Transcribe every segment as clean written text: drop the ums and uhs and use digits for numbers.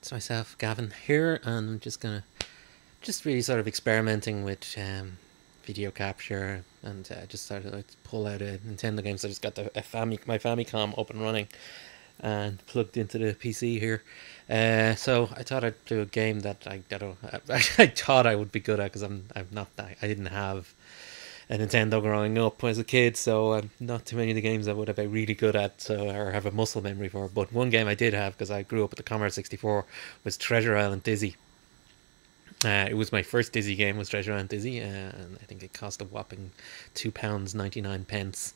It's myself, Gavin, here, and I'm just gonna really sort of experimenting with video capture, and just started to pull out a Nintendo game. So I just got my Famicom up and running and plugged into the PC here. So I thought I'd do a game that I thought I would be good at, because I'm not that, I didn't have a Nintendo growing up as a kid, so not too many of the games I would have been really good at, or have a muscle memory for. But one game I did have, because I grew up with the Commodore 64, was Treasure Island Dizzy. It was my first Dizzy game, was Treasure Island Dizzy, and I think it cost a whopping £2.99.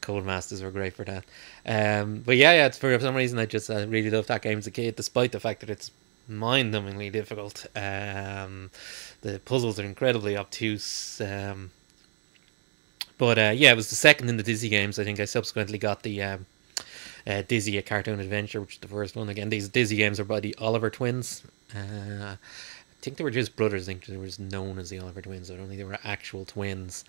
Codemasters were great for that. But yeah, it's for some reason I just really loved that game as a kid, despite the fact that it's mind-numbingly difficult. The puzzles are incredibly obtuse. But yeah, it was the second in the Dizzy games. I think I subsequently got the Dizzy: A Cartoon Adventure, which is the first one. Again, these Dizzy games are by the Oliver twins. I think they were just brothers. I think they were just known as the Oliver twins. I don't think they were actual twins.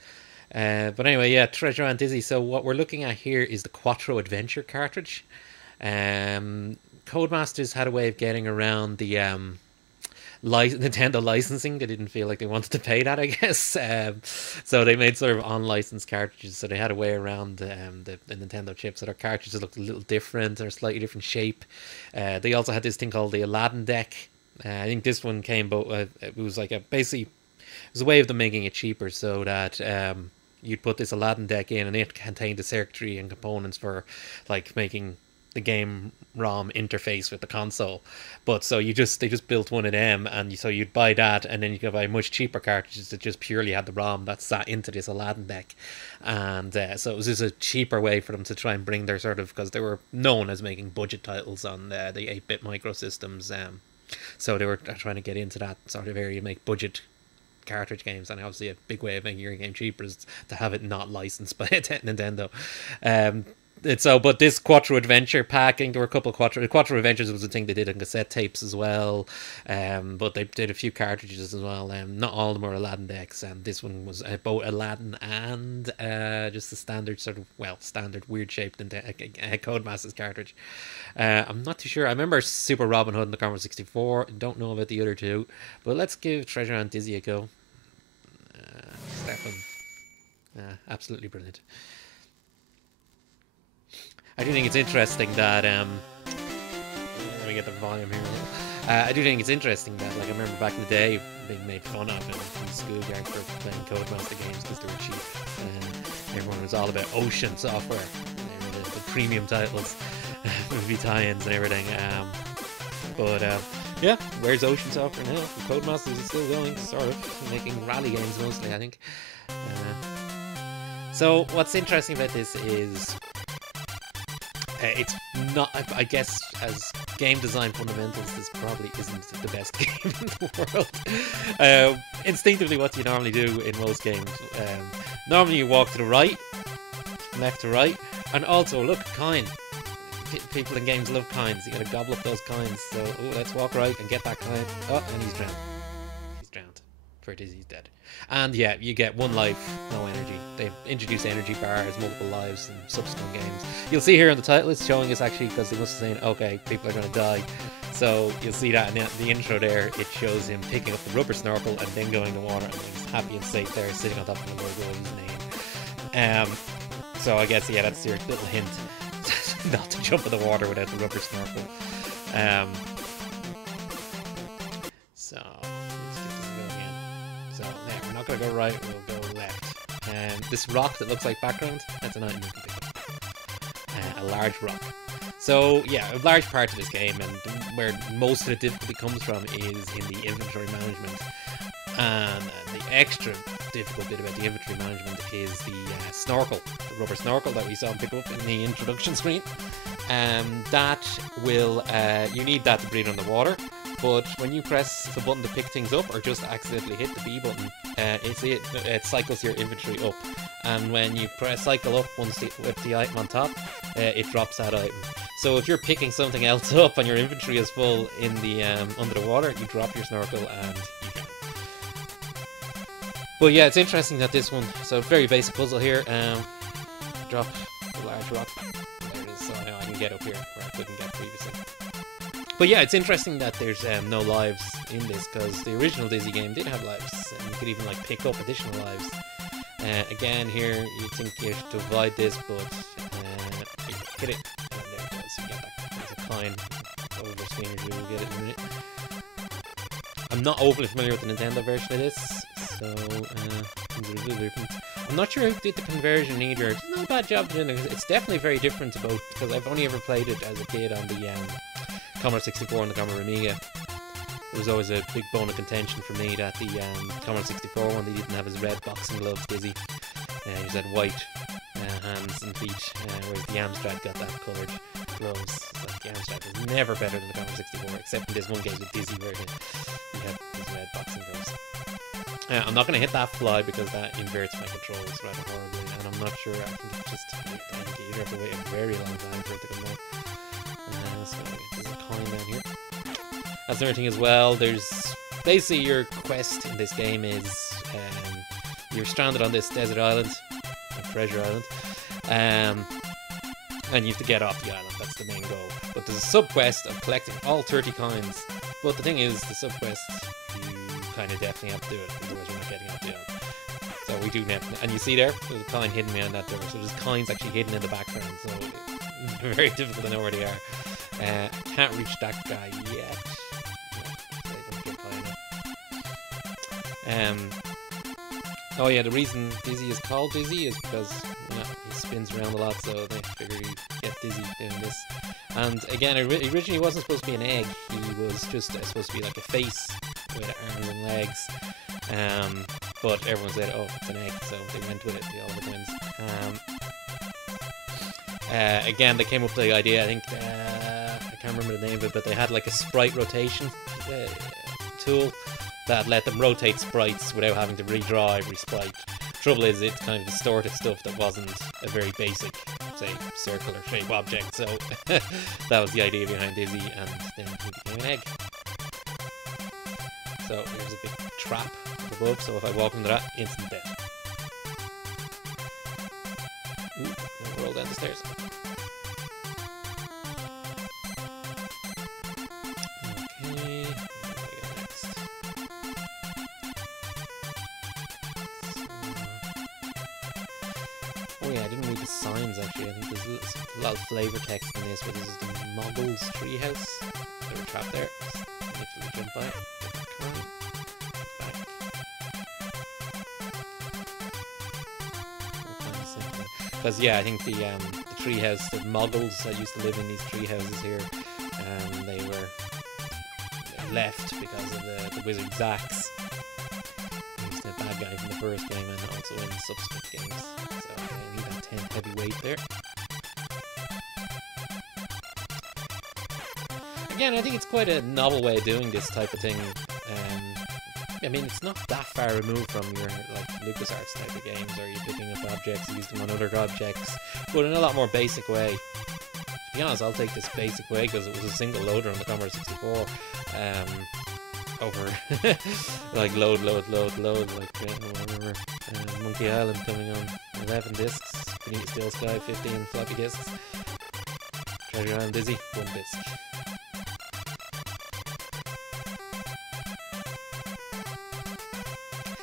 But anyway, yeah, Treasure and Dizzy. So what we're looking at here is the Quattro Adventure cartridge. Codemasters had a way of getting around the Nintendo licensing. They didn't feel like they wanted to pay that, I guess. So they made sort of on-licensed cartridges. So they had a way around the Nintendo chips. So their cartridges looked a little different, or a slightly different shape. They also had this thing called the Aladdin deck. I think this one came, but it was like it was a way of them making it cheaper, so that you'd put this Aladdin deck in, and it contained the circuitry and components for like making the game ROM interface with the console. But so they just built one of them, and so you'd buy that, and then you could buy much cheaper cartridges that just purely had the ROM that sat into this Aladdin deck. And so it was just a cheaper way for them to try and bring their sort of, because they were known as making budget titles on the 8-bit microsystems. So they were trying to get into that sort of area, make budget cartridge games, and obviously a big way of making your game cheaper is to have it not licensed by Nintendo. But this Quattro Adventure packing, there were a couple of Quattro Adventures was a thing they did on cassette tapes as well, but they did a few cartridges as well. Not all of them were Aladdin decks, and this one was both Aladdin and just a standard standard weird shaped Codemasters cartridge. I'm not too sure. I remember Super Robin Hood and the Commodore 64. Don't know about the other two, but let's give Treasure and Dizzy a go. Stefan, absolutely brilliant. I do think it's interesting that let me get the volume here. I do think it's interesting that, like, I remember back in the day being made fun of in the schoolyard for playing Codemaster games because they were cheap. Everyone was all about Ocean software, the premium titles, movie tie-ins and everything. Yeah, where's Ocean software now? Codemasters is still going, sort of, making rally games mostly, I think. So what's interesting about this is it's not, I guess, as game design fundamentals, this probably isn't the best game in the world. Instinctively, what do you normally do in most games? Normally you walk to the right, left to right, and also, look, coin. People in games love coins. You gotta gobble up those coins. So, let's walk right and get that coin. Oh, and he's drowned. He's drowned. For it is, he's dead. And yeah, you get one life, no energy. They've introduced energy bars, multiple lives in subsequent games. You'll see here on the title, it's showing us actually, because they must have said, okay, people are going to die. So you'll see that in the intro there, it shows him picking up the rubber snorkel and then going in the water, and he's happy and safe there, sitting on top of the logo of his name. So I guess, yeah, that's your little hint not to jump in the water without the rubber snorkel. So let's get this going again. So yeah, we're not going to go right, we'll go left. This rock that looks like background, that's an item you can pick up. A large rock. So yeah, a large part of this game, and where most of the difficulty comes from, is in the inventory management. And the extra difficult bit about the inventory management is the snorkel, the rubber snorkel that we saw him pick up in the introduction screen. That will, you need that to breathe underwater, but when you press the button to pick things up, or just accidentally hit the B button, it cycles your inventory up. And when you press cycle up with the item on top, it drops that item. So if you're picking something else up and your inventory is full in the under the water, you drop your snorkel and you can. But yeah, it's interesting that this one, so very basic puzzle here. Drop a large rock. There it is, so now I can get up here where I couldn't get previously. But yeah, it's interesting that there's no lives in this, because the original Dizzy game did have lives, and you could even like pick up additional lives. Again, here you think you have to avoid this, but you hit it. And there it goes. You get back. There's a coin over screen. You will get it in a minute. I'm not overly familiar with the Nintendo version of this, so things are a little different. I'm not sure who did the conversion either. It's not a bad job doing it. It's definitely very different to both, because I've only ever played it as a kid on the Commodore 64 and the Commodore Amiga. It was always a big bone of contention for me that the Commodore 64 one, they didn't have his red boxing gloves, Dizzy. He just had white hands and feet, whereas the Amstrad got that coloured gloves. Like, the Amstrad was never better than the Commodore 64, except in this one case with Dizzy where he had his red boxing gloves. I'm not going to hit that fly because that inverts my controls rather horribly, and I'm not sure I can just either have to wait a very long time for it to come out. So there's a coin down here. That's another thing as well. There's basically your quest in this game is you're stranded on this desert island, a treasure island, and you have to get off the island. That's the main goal. But there's a sub-quest of collecting all 30 coins. But the thing is, the sub-quest, you kind of definitely have to do it, otherwise you're not getting off the island. So we do definitely, and you see there, there's a coin hidden behind that door. So there's coins actually hidden in the background. So it's very difficult to know where they are. Can't reach that guy yet. Oh yeah, the reason Dizzy is called Dizzy is because he spins around a lot, so they figured he'd get dizzy doing this. And again, originally he wasn't supposed to be an egg, he was just supposed to be like a face with arms and legs. But everyone said, oh, it's an egg, so they went with it, the Oliver twins. Again, they came up with the idea, I think, I can't remember the name of it, but they had like a sprite rotation tool that let them rotate sprites without having to redraw every sprite. Trouble is, it's kind of distorted stuff that wasn't a very basic, say, circular shape object, so that was the idea behind Dizzy, and then he became an egg. So there's a big trap up above, so if I walk into that, instant death. Ooh, I'll roll down the stairs. Okay, what do I got next? Oh yeah, I didn't read the signs actually. I think there's a lot of flavor text in this, but this is the Moggles treehouse. There's a trap there. Literally jump by it. Because yeah, I think the treehouse, the Moggles that used to live in these treehouses here, they were left because of the wizard's axe. He's the bad guy from the first game and also in subsequent games. So I need that 10 heavyweight there. Again, I think it's quite a novel way of doing this type of thing. I mean, it's not that far removed from your like LucasArts type of games, or you're picking up objects, using them on other objects, but in a lot more basic way. To be honest, I'll take this basic way because it was a single loader on the Commodore 64. Over like load, like whatever. Monkey Island coming on 11 discs. Beneath Steel Sky 15 floppy discs. Treasure Island Dizzy 1 disc.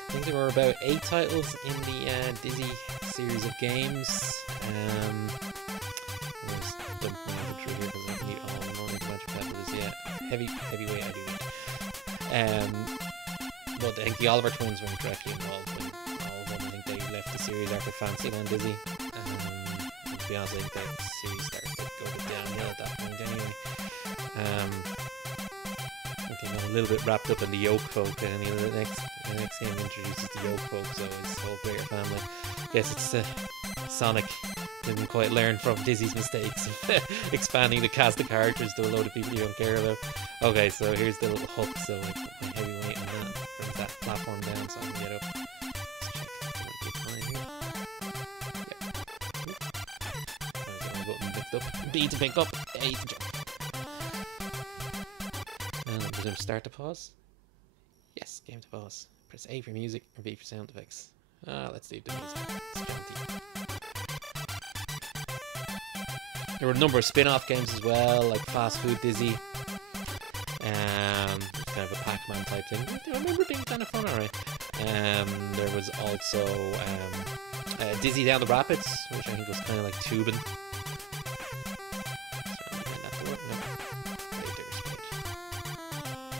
I think there were about 8 titles in the Dizzy series of games. I'm just dumping over through here because I don't need all. I don't need the magic pad for this yet. Heavyweight I do need. But I think the Oliver twins were directly involved in all of them. I think they left the series after Fantasyland Dizzy. To be honest, I think the series started to go a bit downhill at that point anyway. I think they got a little bit wrapped up in the Yoke folk, and the next game introduces the Yoke folk, so it's whole greater family. Guess it's Sonic didn't quite learn from Dizzy's mistakes of expanding the cast of characters to a load of people you don't care about. Okay, so here's the little hook, so I put my heavyweight on that, brings that platform down so I can get up. Let's check. Yep. There's my button picked up. B to pick up, A to jump. And presume start to pause. Yes, game to pause. Press A for music or B for sound effects. Let's do the music. It's jaunty. There were a number of spin-off games as well, like Fast Food Dizzy, Pac-Man type thing. I remember being kind of fun, alright. There was also Dizzy Down the Rapids, which I think was kind of like tubing.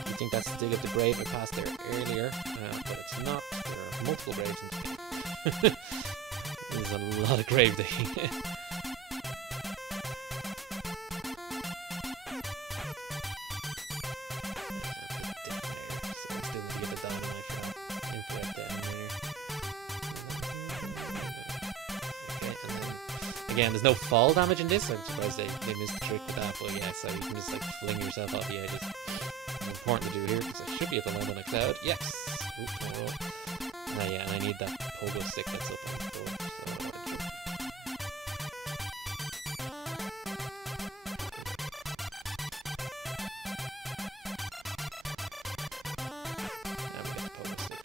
You think that's the dig of the grave I passed there earlier, but it's not. There are multiple graves in the game. There's a lot of grave digging. Again, there's no fall damage in this. I'm surprised they missed the trick with that, but yeah, so you can just like fling yourself off the edges. It's important to do here because I should be able to land on a cloud. Yes! Ooh, yeah, and I need that pogo stick that's up on the floor, so what a jerk. Now we got the pogo stick.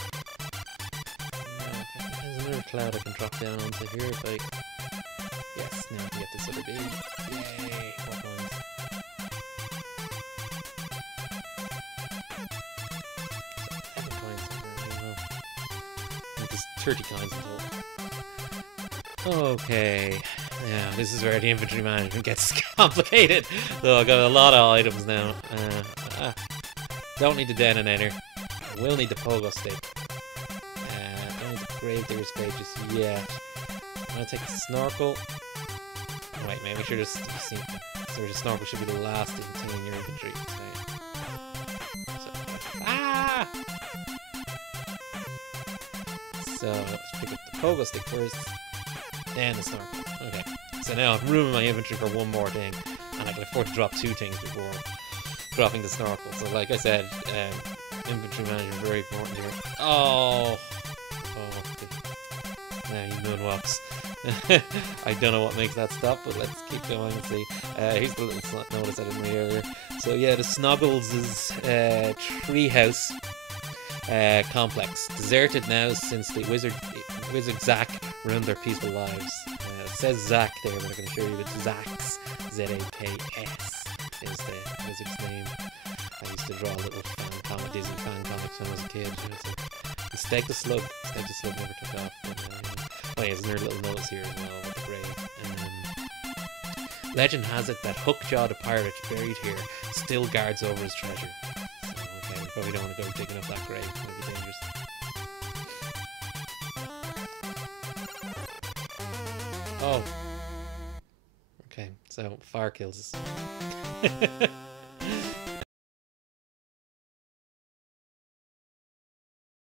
Okay, there's another cloud I can drop down onto here if I... Yes, now I can get this other big. Yay! More coins. So, 7 coins. I think there's 30 coins in total. Okay. Yeah, this is where the inventory management gets complicated. So I've got a lot of items now. Don't need the detonator. I will need the pogo stick. Don't need the gravedigger's spade just yet. I'm gonna take a snorkel. Wait, maybe we should just see. So the snorkel should be the last thing in your inventory. So let's pick up the pogo stick first, then the snorkel. Okay. So now I've ruined my inventory for one more thing, and I can afford to drop 2 things before dropping the snorkel. So like I said, inventory management very important here. Oh. Now he moonwalks. I don't know what makes that stop, but let's keep going and see. Here's the little notice I didn't read earlier. So yeah, the Snoggles' treehouse complex. Deserted now since the wizard Zack ruined their peaceful lives. It says Zack there, but I can assure you it's Zax. Z-A-K-S is the wizard's name. I used to draw little Disney fan comics when I was a kid. And Steg the Slug. Steg the Slug never took off. Oh yeah, there's another little notice here as well with the grave. Legend has it that Hookjaw the pirate buried here still guards over his treasure. So okay, we probably don't want to go digging up that grave. It might be dangerous. Oh. Okay, so fire kills us.